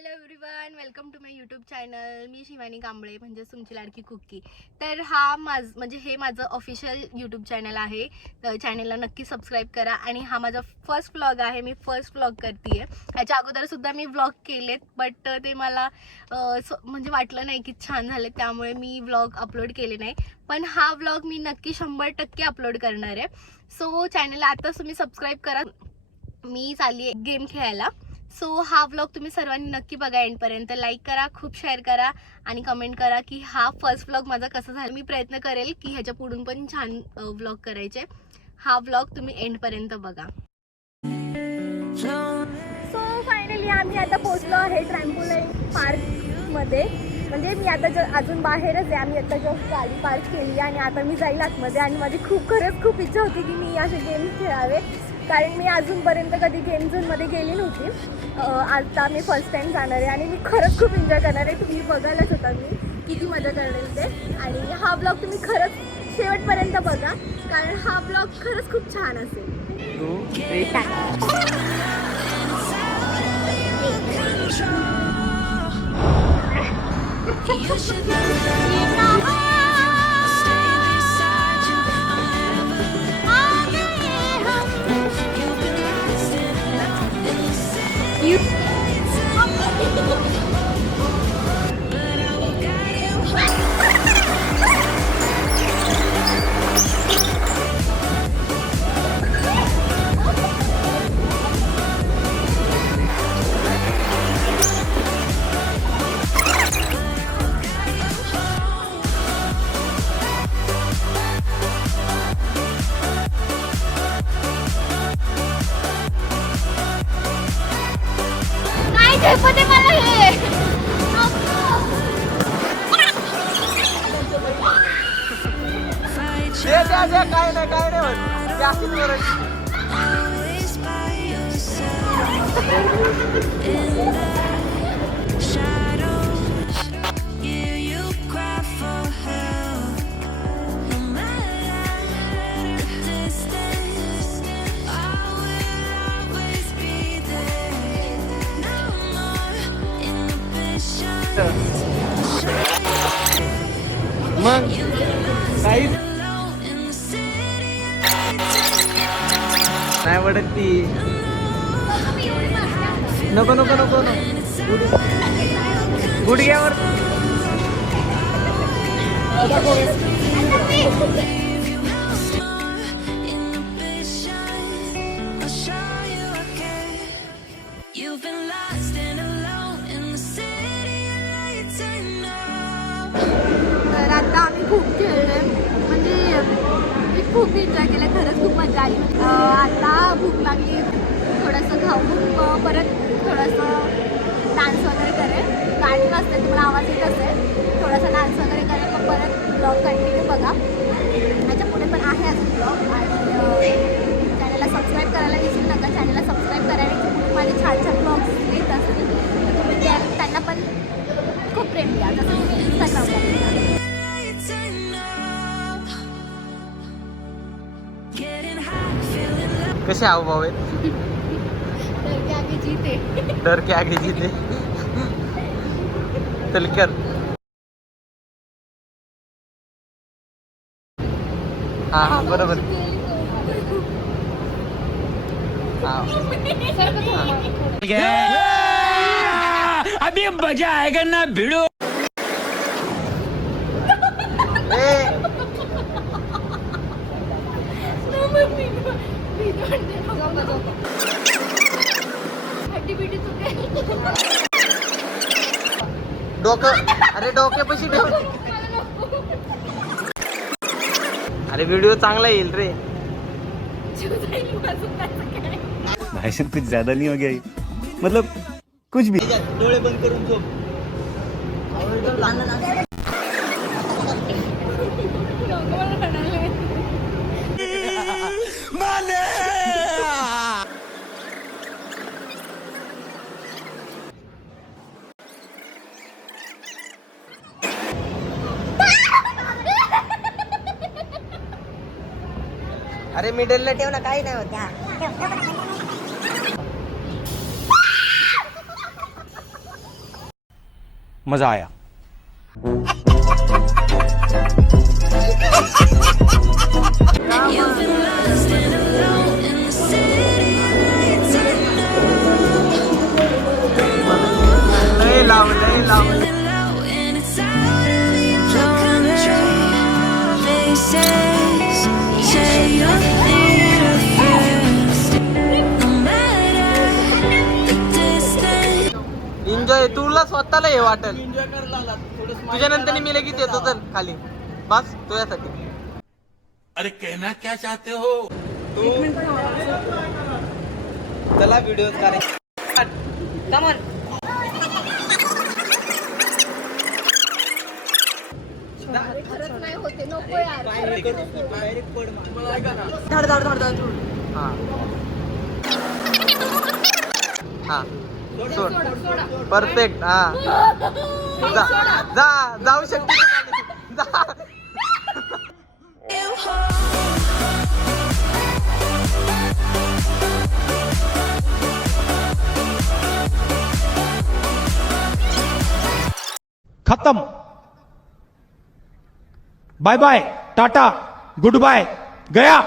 Hello everyone, welcome to my YouTube channel. मी शिवानी कांबळे, म्हणजेच तुमची लाडकी कुकी. तर हा हे माझं ऑफिशियल यूट्यूब चॅनल आहे. तर चॅनलला नक्की सबस्क्राईब करा. आणि हा माझा फर्स्ट व्लॉग आहे. मी फर्स्ट व्लॉग करते आहे. ह्याच्या अगोदरसुद्धा मी व्लॉग केलेत, बट ते मला म्हणजे वाटलं नाही की छान झाले, त्यामुळे मी व्लॉग अपलोड केले नाही. पण हा व्लॉग मी नक्की 100% अपलोड करणार आहे. सो चॅनलला आताच तुम्ही सबस्क्राईब करा. मी चालली आहे गेम खेळायला. सो हा व्लॉग तुम्ही सर्वांनी नक्की बघा एंडपर्यंत. लाईक करा, खूप शेअर करा आणि कमेंट करा की हा फर्स्ट व्लॉग माझा कसा झाला. मी प्रयत्न करेल की ह्याच्या पुढून पण छान व्लॉग करायचे. हा व्लॉग तुम्ही एंडपर्यंत बघा. सो फायनली आम्ही आता पोहोचलो आहे ट्रॅम्पोलाईन पार्कमध्ये. म्हणजे मी आता अजून बाहेरच आहे. आम्ही आता जस्ट गाडी पार्क केली आणि आता मी जाईल आतमध्ये. आणि माझी खरंच खूप इच्छा होती की मी असे गेम खेळावे, कारण मी अजूनपर्यंत कधी गेम झोनमध्ये गेली नव्हती. आता मी फर्स्ट टाइम जाणार आहे आणि मी खरंच खूप एन्जॉय करणार आहे. तुम्ही बघायलाच होता मी किती मजा करणार ते. आणि हा ब्लॉग तुम्ही खरंच शेवटपर्यंत बघा, कारण हा ब्लॉग खरंच खूप छान असेल. काय नाही मग काही नाही पडत ती. नको नको नको गुडघ्यावर. तर आता आम्ही खूप खेळलोय, म्हणजे मी खूप एन्जॉय केलं. खरंच खूप मजा आली. आता भूक लागली, थोडंसं खाऊन परत थोडंसं डान्स वगैरे करेल. गाणी वाजते, तुम्हाला आवाज येत असेल. थोडासा डान्स वगैरे करेल, मग परत ब्लॉग कंटिन्यू बघा. ह्याच्या पुढे पण आहे अजून ब्लॉग. आणि चॅनलला सबस्क्राईब करायला विसरू नका. चॅनलला सबस्क्राईब करायला पुढे माझे छान छान ब्लॉग्स येत असतील, तर तुम्ही त्यांना पण खूप प्रेम द्या, जसं तुम्ही इंस्टाग्रामला द्या. कसे हावभाव आहेत? डर के आगे जीते. चल कर. हा बरोबर. अभी मजा आएगा ना भिड़ो. डोकं, अरे डोक्यापाशी ठेव. अरे व्हिडिओ चांगला येईल रे. भाई साहब कुछ ज्यादा नहीं हो गया ये? मतलब कुछ भी. डोळे बंद करून झोप. अरे मिडलला ठेव ना, काही नाही होत. मजा आया. लय लाव. एन्जॉय तुला स्वतःला हे वाटेल. तुझ्या नंतर मी लगेच येतो चल खाली बस तुझ्यासाठी. अरे कहना क्या चाहते हो? तू चला व्हिडिओ करायचे. खरंच नाही होते नको यार. हा सोड परफेक्ट. हा जाऊ शकते जा. खत्म. Bye bye tata good bye गया.